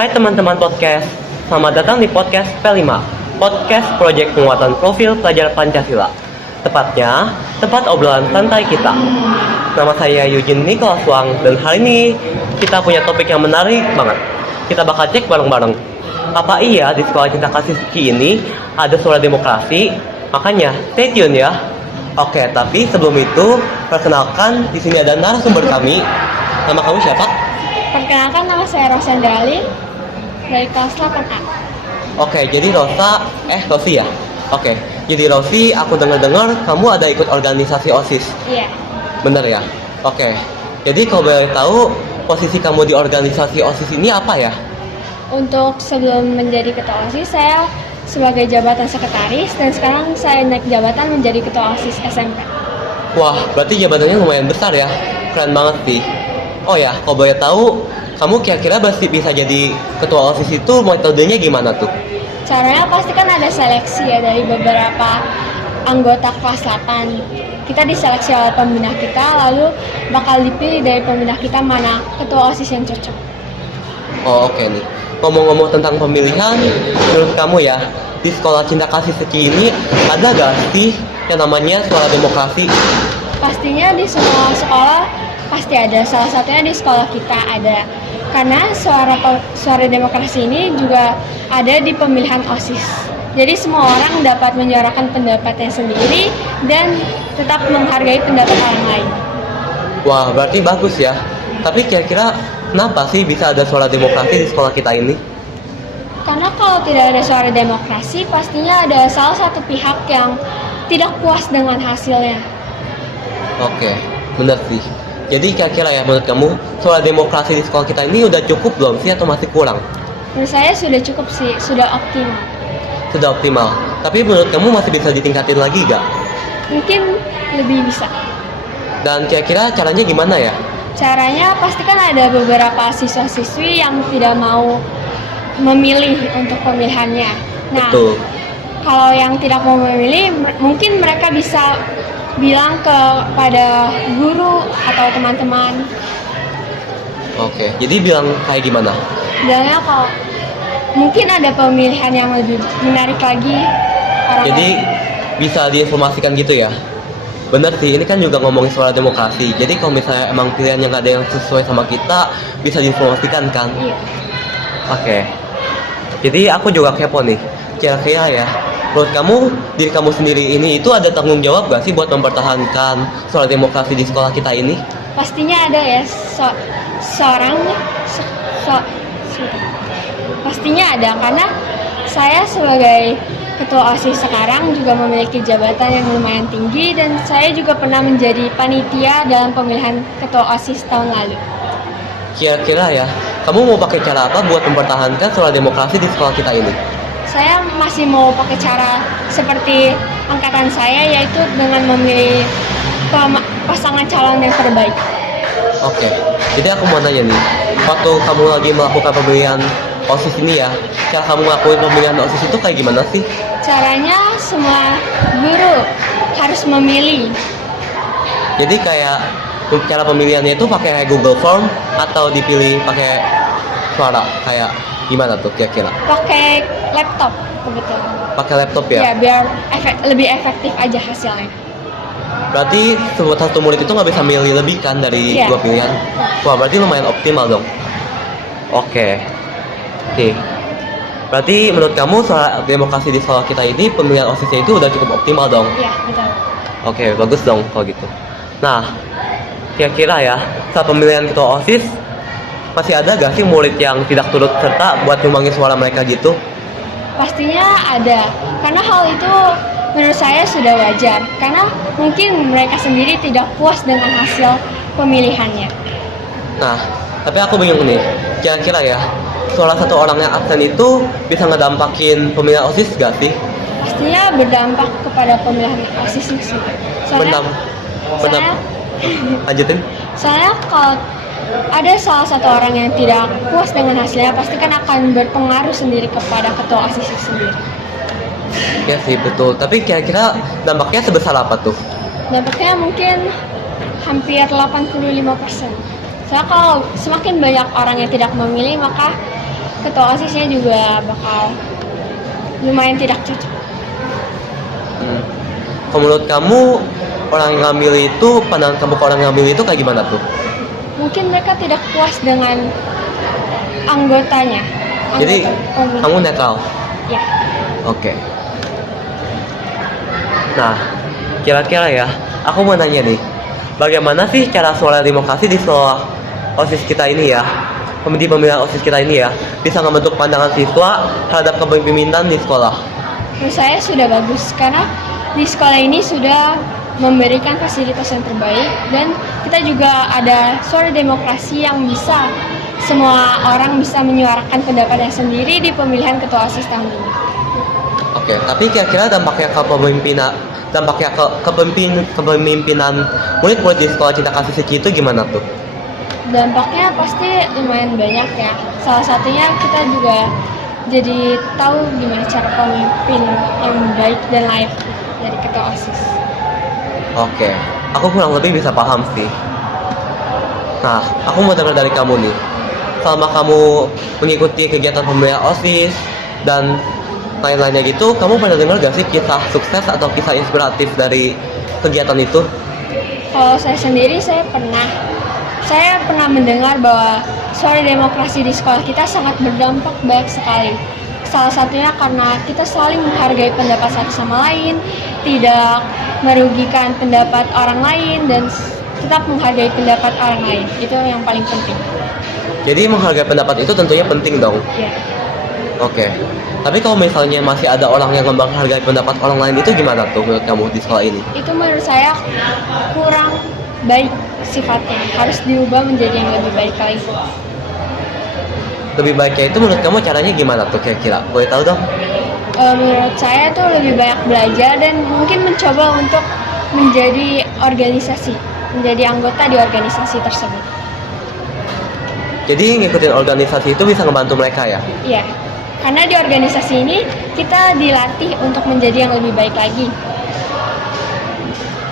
Hai teman-teman podcast, selamat datang di podcast P5, podcast proyek penguatan profil pelajar Pancasila. Tepatnya, tempat obrolan santai kita. Nama saya Eugene Nicholas Wang, dan hari ini kita punya topik yang menarik banget. Kita bakal cek bareng-bareng. Apa iya di sekolah cinta kasih suci ini ada suara demokrasi? Makanya stay tune ya. Oke, tapi sebelum itu perkenalkan di sini ada narasumber kami. Nama kamu siapa? Perkenalkan, nama saya Rosenda Ali dari kelas 8A. Oke, jadi Rosi ya? Oke, jadi Rosi, aku dengar kamu ada ikut organisasi OSIS. Iya. Bener ya? Oke, jadi kalau boleh tahu posisi kamu di organisasi OSIS ini apa ya? Untuk sebelum menjadi ketua OSIS, saya sebagai jabatan sekretaris, dan sekarang saya naik jabatan menjadi ketua OSIS SMP. Wah, berarti jabatannya lumayan besar ya? Keren banget sih. Oh ya, kalau boleh tahu, kamu kira-kira bisa jadi ketua OSIS itu metodenya gimana tuh? Caranya pasti kan ada seleksi ya dari beberapa anggota kelas 8. Kita diseleksi oleh pembina kita, lalu bakal dipilih dari pembina kita mana ketua OSIS yang cocok. Oh oke nih, ngomong-ngomong tentang pemilihan, menurut kamu ya, di sekolah cinta kasih suci ini ada gak sih yang namanya suara demokrasi? Pastinya di semua sekolah pasti ada, salah satunya di sekolah kita ada. Karena suara demokrasi ini juga ada di pemilihan OSIS. Jadi semua orang dapat menyuarakan pendapatnya sendiri dan tetap menghargai pendapat orang lain. Wah, berarti bagus ya. Tapi kira-kira kenapa sih bisa ada suara demokrasi di sekolah kita ini? Karena kalau tidak ada suara demokrasi, pastinya ada salah satu pihak yang tidak puas dengan hasilnya. Oke, benar sih. Jadi kira-kira ya menurut kamu suara demokrasi di sekolah kita ini udah cukup belum sih atau masih kurang? Menurut saya sudah cukup sih, sudah optimal. Sudah optimal. Tapi menurut kamu masih bisa ditingkatin lagi gak? Mungkin lebih bisa. Dan kira-kira caranya gimana ya? Caranya pasti kan ada beberapa siswa-siswi yang tidak mau memilih untuk pemilihannya. Nah, Betul. kalau yang tidak mau memilih, mungkin mereka bisa bilang kepada guru atau teman-teman. Oke, jadi bilang kayak gimana? Bilangnya kalau mungkin ada pemilihan yang lebih menarik lagi. Jadi bisa diinformasikan gitu ya? Bener sih, ini kan juga ngomongin soal demokrasi. Jadi kalau misalnya emang pilihannya nggak ada yang sesuai sama kita, bisa diinformasikan kan? Iya. Oke. Jadi aku juga kepo nih. Kira-kira ya, menurut kamu, diri kamu sendiri ini itu ada tanggung jawab gak sih buat mempertahankan soal demokrasi di sekolah kita ini? Pastinya ada ya, pastinya ada, karena saya sebagai ketua OSIS sekarang juga memiliki jabatan yang lumayan tinggi, dan saya juga pernah menjadi panitia dalam pemilihan ketua OSIS tahun lalu. Kira-kira ya, kamu mau pakai cara apa buat mempertahankan soal demokrasi di sekolah kita ini? Saya masih mau pakai cara seperti angkatan saya, yaitu dengan memilih pasangan calon yang terbaik. Oke, jadi aku mau nanya nih, waktu kamu lagi melakukan pemilihan OSIS ini ya, cara kamu ngelakuin pemilihan OSIS itu kayak gimana sih? Caranya semua guru harus memilih. Jadi kayak cara pemilihannya itu pakai Google Form atau dipilih pakai suara, kayak gimana tuh kira-kira? Pakai laptop kebetulan. Pakai laptop ya? Ya, biar lebih efektif aja hasilnya. Berarti satu murid itu nggak bisa milih lebih kan dari Iya. dua pilihan? Wah, berarti lumayan optimal dong. Oke. Berarti menurut kamu soal demokrasi di sekolah kita ini pemilihan OSIS-nya itu udah cukup optimal dong? Iya, betul. Oke, bagus dong kalau gitu. Nah, kira-kira ya, saat pemilihan ketua OSIS, masih ada gak sih murid yang tidak turut serta buat nyumbangin suara mereka gitu? Pastinya ada, karena hal itu menurut saya sudah wajar, karena mungkin mereka sendiri tidak puas dengan hasil pemilihannya. Nah, tapi aku bingung nih, kira-kira ya, salah satu orang yang absen itu bisa ngedampakin pemilihan OSIS gak sih? Pastinya berdampak kepada pemilihan OSIS sih. Soalnya Lanjutin. Soalnya kalau ada salah satu orang yang tidak puas dengan hasilnya, pasti kan akan berpengaruh sendiri kepada ketua OSIS sendiri. Ya sih, betul. Tapi kira-kira dampaknya sebesar apa tuh? Dampaknya mungkin hampir 85%. Soalnya kalau semakin banyak orang yang tidak memilih, maka ketua OSISnya juga bakal lumayan tidak cocok. Kalau menurut kamu orang yang ngambil itu, pandangan kamu ke orang yang ngambil itu kayak gimana tuh? Mungkin mereka tidak puas dengan anggotanya. Jadi Komite. kamu netral. Ya. Oke. Nah, kira-kira ya, aku mau nanya nih, bagaimana sih cara suara demokrasi di sekolah OSIS kita ini ya, di pemilihan OSIS kita ini ya, bisa membentuk pandangan siswa terhadap kepemimpinan di sekolah? Menurut saya sudah bagus karena di sekolah ini sudah memberikan fasilitas yang terbaik dan kita juga ada suara demokrasi yang bisa semua orang bisa menyuarakan pendapatnya sendiri di pemilihan ketua OSIS tahun ini. Oke, tapi kira-kira dampaknya ke kepemimpinan murid-murid di sekolah Cinta Kasih Suci itu gimana tuh? Dampaknya pasti lumayan banyak ya. Salah satunya kita juga jadi tahu gimana cara pemimpin yang baik dan layak dari ketua OSIS. Oke, aku kurang lebih bisa paham sih. Nah, aku mau dengar dari kamu nih. Selama kamu mengikuti kegiatan pemilihan OSIS dan lain-lainnya gitu, kamu pernah dengar gak sih kisah sukses atau kisah inspiratif dari kegiatan itu? Kalau saya sendiri, saya pernah mendengar bahwa suara demokrasi di sekolah kita sangat berdampak baik sekali. Salah satunya karena kita saling menghargai pendapat satu sama lain, tidak merugikan pendapat orang lain, dan tetap menghargai pendapat orang lain. Itu yang paling penting. Jadi menghargai pendapat itu tentunya penting dong. Ya. Oke. Tapi kalau misalnya masih ada orang yang menghargai pendapat orang lain itu gimana tuh menurut kamu di sekolah ini? Itu menurut saya kurang baik sifatnya. Harus diubah menjadi yang lebih baik lagi. Lebih baiknya itu menurut kamu caranya gimana tuh kira-kira? Boleh tahu dong? Menurut saya tuh lebih banyak belajar dan mungkin mencoba untuk menjadi organisasi, menjadi anggota di organisasi tersebut. Jadi ngikutin organisasi itu bisa ngebantu mereka ya? Iya, karena di organisasi ini kita dilatih untuk menjadi yang lebih baik lagi.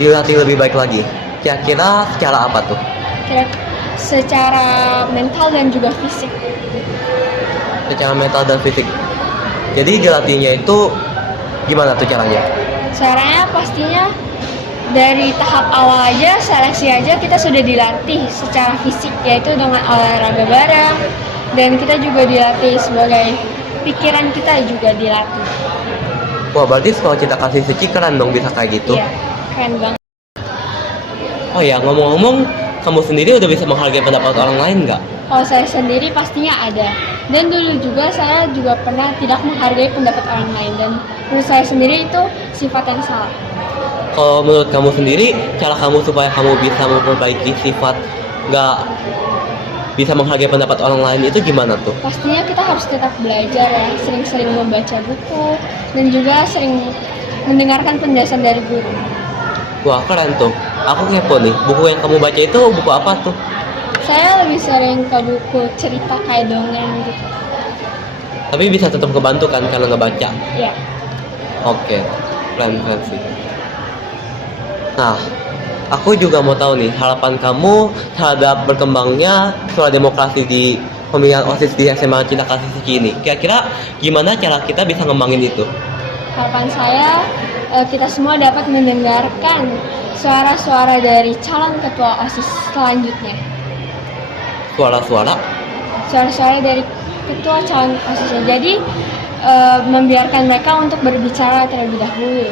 Dilatih lebih baik lagi. Kira-kira secara apa tuh? Secara mental dan juga fisik. Secara mental dan fisik. Jadi dilatihnya itu gimana tuh caranya? Caranya pastinya dari tahap awal aja, seleksi aja kita sudah dilatih secara fisik, yaitu dengan olahraga bareng, dan kita juga dilatih sebagai pikiran kita juga dilatih. Wah, berarti sekolah Cinta Kasih Suci keren dong bisa kayak gitu. Iya, keren banget. Oh ya, ngomong-ngomong, kamu sendiri udah bisa menghargai pendapat orang lain nggak? Kalau saya sendiri pastinya ada. Dan dulu juga saya juga pernah tidak menghargai pendapat orang lain, dan menurut saya sendiri itu sifat yang salah. Kalau menurut kamu sendiri, cara kamu supaya kamu bisa memperbaiki sifat nggak bisa menghargai pendapat orang lain itu gimana tuh? Pastinya kita harus tetap belajar ya, sering-sering membaca buku, dan juga sering mendengarkan penjelasan dari guru. Wah, keren tuh. Aku kepo nih, buku yang kamu baca itu buku apa tuh? Saya lebih sering ke buku cerita kayak dongeng gitu. Tapi bisa tetap kebantu kan karena ngebaca? Ya, Oke, keren sih. Nah, aku juga mau tahu nih, harapan kamu terhadap berkembangnya suara demokrasi di pemilihan OSIS di SMA Cinta Kasih Suci ini. Kira-kira gimana cara kita bisa ngembangin itu? harapan saya kita semua dapat mendengarkan suara-suara dari calon ketua OSIS selanjutnya. Suara-suara dari ketua calon OSIS. Jadi membiarkan mereka untuk berbicara terlebih dahulu,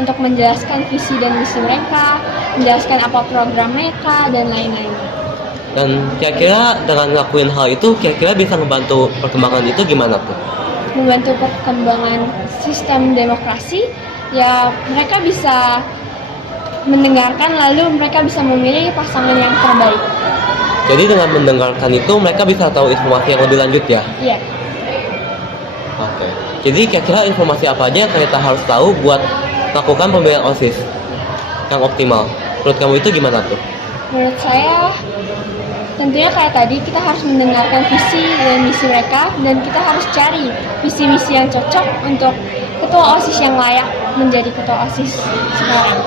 untuk menjelaskan visi dan misi mereka, menjelaskan apa program mereka dan lain-lain. Dan kira-kira dengan ngelakuin hal itu, kira-kira bisa ngebantu perkembangan itu gimana tuh? Membantu perkembangan sistem demokrasi, ya mereka bisa mendengarkan lalu mereka bisa memilih pasangan yang terbaik. Jadi dengan mendengarkan itu mereka bisa tahu informasi yang lebih lanjut ya? Iya. Oke. Jadi kira-kira informasi apa aja yang kita harus tahu buat lakukan pemilihan OSIS yang optimal? Menurut kamu itu gimana tuh? Menurut saya tentunya kayak tadi kita harus mendengarkan visi dan misi mereka, dan kita harus cari visi-misi yang cocok untuk ketua OSIS yang layak menjadi ketua OSIS sekarang.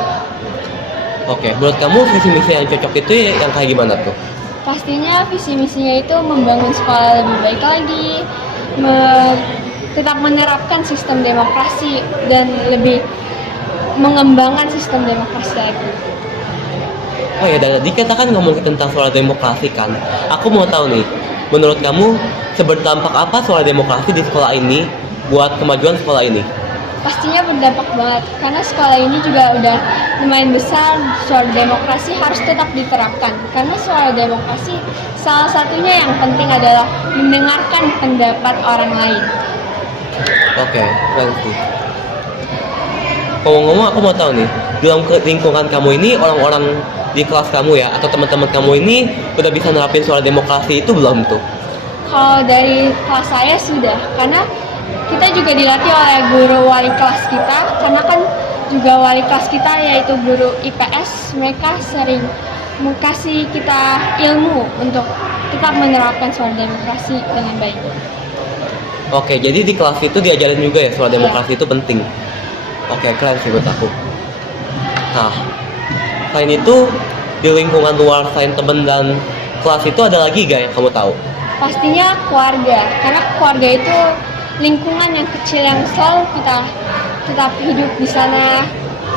Oke, menurut kamu visi-misi yang cocok itu yang kayak gimana tuh? Pastinya visi misinya itu membangun sekolah lebih baik lagi, tetap menerapkan sistem demokrasi dan lebih mengembangkan sistem demokrasi lagi. Oh ya, tadi kita kan ngomongin tentang suara demokrasi kan. Aku mau tahu nih, menurut kamu seberdampak apa suara demokrasi di sekolah ini buat kemajuan sekolah ini? Pastinya berdampak banget, karena sekolah ini juga udah lumayan besar. Suara demokrasi harus tetap diterapkan, karena suara demokrasi salah satunya yang penting adalah mendengarkan pendapat orang lain. Oke, bagus. Ngomong-ngomong, aku mau tahu nih, dalam lingkungan kamu ini orang-orang di kelas kamu ya, atau teman-teman kamu ini udah bisa nerapin suara demokrasi itu belum tuh? Kalau dari kelas saya sudah, karena kita juga dilatih oleh guru wali kelas kita, karena kan juga wali kelas kita yaitu guru IPS, mereka sering kasih kita ilmu untuk tetap menerapkan suara demokrasi dengan baik. Oke, jadi di kelas itu diajarin juga ya suara demokrasi itu penting. Oke, keren sih buat aku. Nah, selain itu di lingkungan luar selain teman dan kelas itu ada lagi gak yang kamu tahu? Pastinya keluarga, karena keluarga itu lingkungan yang kecil yang selalu kita tetap hidup di sana.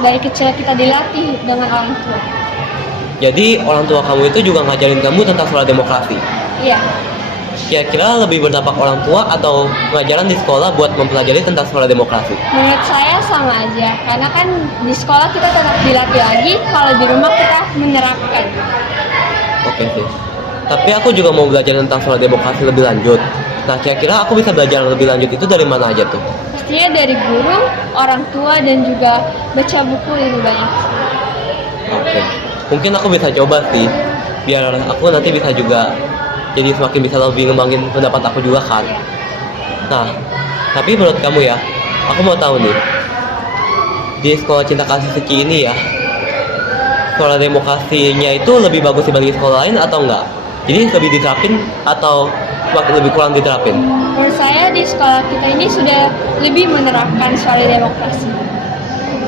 Dari kecil kita dilatih dengan orang tua. Jadi orang tua kamu itu juga ngajarin kamu tentang suara demokrasi. Iya, Kira-kira lebih berdampak orang tua atau pengajaran di sekolah buat mempelajari tentang suara demokrasi? menurut saya sama aja, karena kan di sekolah kita tetap dilatih lagi, kalau di rumah kita menerapkan. Oke sih. Tapi aku juga mau belajar tentang suara demokrasi lebih lanjut. Nah, kira-kira aku bisa belajar lebih lanjut itu dari mana aja tuh? Pastinya dari guru, orang tua, dan juga baca buku lebih banyak. Oke. Mungkin aku bisa coba sih, biar aku nanti bisa juga jadi semakin bisa lebih ngembangin pendapat aku juga kan. Nah, tapi menurut kamu ya, aku mau tahu nih, di sekolah Cinta Kasih Seki ini ya, suara demokrasinya itu lebih bagus dibanding sekolah lain atau enggak? Jadi lebih diterapin atau lebih kurang diterapin? Menurut saya di sekolah kita ini sudah lebih menerapkan suara demokrasi.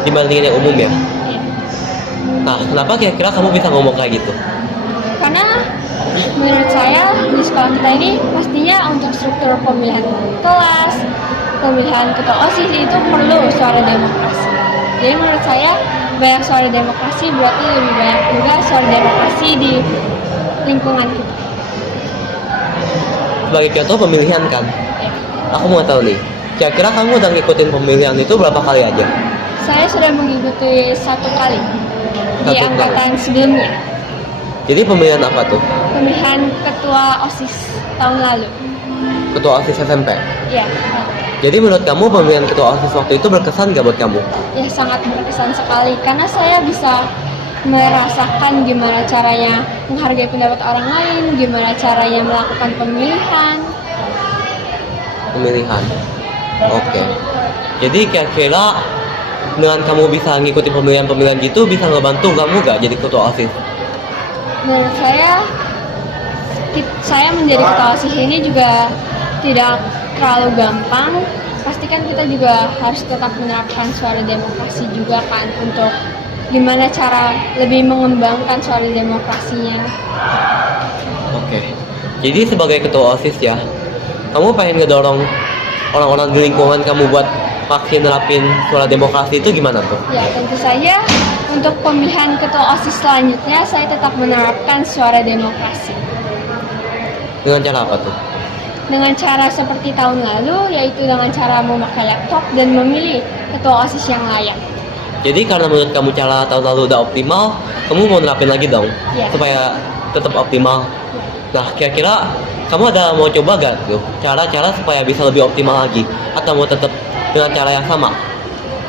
Dibandingin yang umum ya? Ya. Nah, kenapa kira-kira kamu bisa ngomong kayak gitu? Karena menurut saya di sekolah kita ini pastinya untuk struktur pemilihan kelas, pemilihan ketua OSIS itu perlu suara demokrasi. Jadi menurut saya banyak suara demokrasi berarti lebih banyak juga suara demokrasi di lingkungan kita. Sebagai contoh pemilihan kan, Ya. aku mau tahu nih, kira-kira kamu udah ngikutin pemilihan itu berapa kali aja? Saya sudah mengikuti 1 kali di Satu kali. angkatan sebelumnya. Jadi pemilihan apa tuh? Pemilihan ketua OSIS tahun lalu. Ketua OSIS SMP. Ya, Jadi menurut kamu pemilihan ketua OSIS waktu itu berkesan gak buat kamu? ya sangat berkesan sekali karena saya bisa merasakan gimana caranya menghargai pendapat orang lain, gimana caranya melakukan pemilihan. Pemilihan. Oke. Jadi kira-kira dengan kamu bisa ngikutin pemilihan-pemilihan gitu bisa ngebantu kamu gak jadi ketua OSIS? Menurut saya menjadi ketua OSIS ini juga tidak terlalu gampang. Pastikan kita juga harus tetap menerapkan suara demokrasi juga kan untuk gimana cara lebih mengembangkan suara demokrasinya. Oke. Jadi sebagai ketua OSIS ya, kamu pengen ngedorong orang-orang di lingkungan kamu buat makin nerapin suara demokrasi itu gimana tuh? Ya, tentu saja untuk pemilihan ketua OSIS selanjutnya saya tetap menerapkan suara demokrasi. Dengan cara apa tuh? Dengan cara seperti tahun lalu, yaitu dengan cara memakai laptop dan memilih ketua OSIS yang layak. Jadi karena menurut kamu cara tahun lalu udah optimal, kamu mau nerapin lagi dong? Iya. Supaya tetap optimal. Nah, kira-kira kamu ada mau coba gak tuh cara-cara supaya bisa lebih optimal lagi? Atau mau tetap dengan cara yang sama?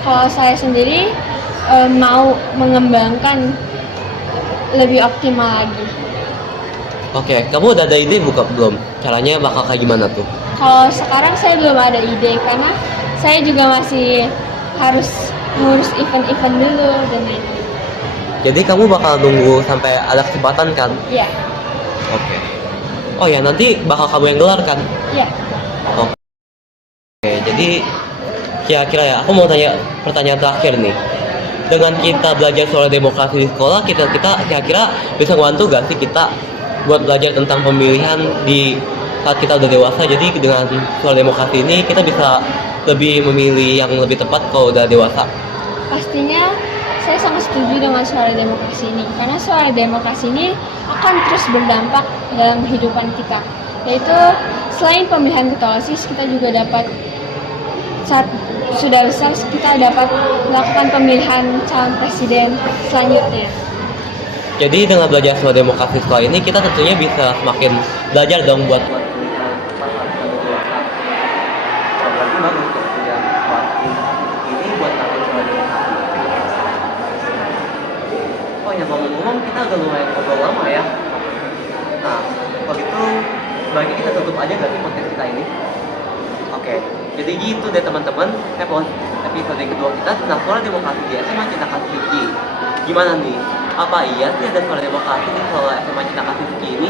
Kalau saya sendiri mau mengembangkan lebih optimal lagi. Oke, kamu udah ada ide buka belum? Caranya bakal kayak gimana tuh? Kalau sekarang saya belum ada ide karena saya juga masih harus ngurus event-event dulu dan lain-lain. Jadi kamu bakal nunggu sampai ada kesempatan kan? Iya, Oke. Oh ya, nanti bakal kamu yang gelar kan? iya. Oke, jadi kira-kira ya, aku mau tanya pertanyaan terakhir nih. Dengan kita belajar soal demokrasi di sekolah, kita kira-kira bisa membantu gak sih kita buat belajar tentang pemilihan di saat kita udah dewasa. Jadi dengan suara demokrasi ini kita bisa lebih memilih yang lebih tepat kalau udah dewasa. Pastinya saya sangat setuju dengan suara demokrasi ini, karena suara demokrasi ini akan terus berdampak dalam kehidupan kita. Yaitu selain pemilihan ketua OSIS, kita juga dapat saat sudah besar kita dapat melakukan pemilihan calon presiden selanjutnya. Jadi dengan belajar soal demokrasi setelah ini kita tentunya bisa semakin belajar dong buat Oh ya, ngomong-ngomong kita udah lumayan ngobrol lama ya. Nah, kalau gitu sebaiknya kita tutup aja gak sih podcast kita ini? Oke, jadi gitu deh teman-teman, episode kedua kita tentang suara demokrasi di SMA Cinta Kasih. Gimana nih? Apa iya sih ada suara demokrasi di sekolah SMA Cinta Kasih ini?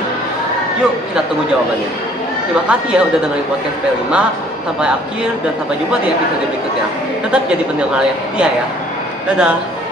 Yuk kita tunggu jawabannya. Terima kasih ya udah dengerin podcast P5 sampai akhir dan sampai jumpa di episode berikutnya. Tetap jadi pendengar yang setia ya. Dadah.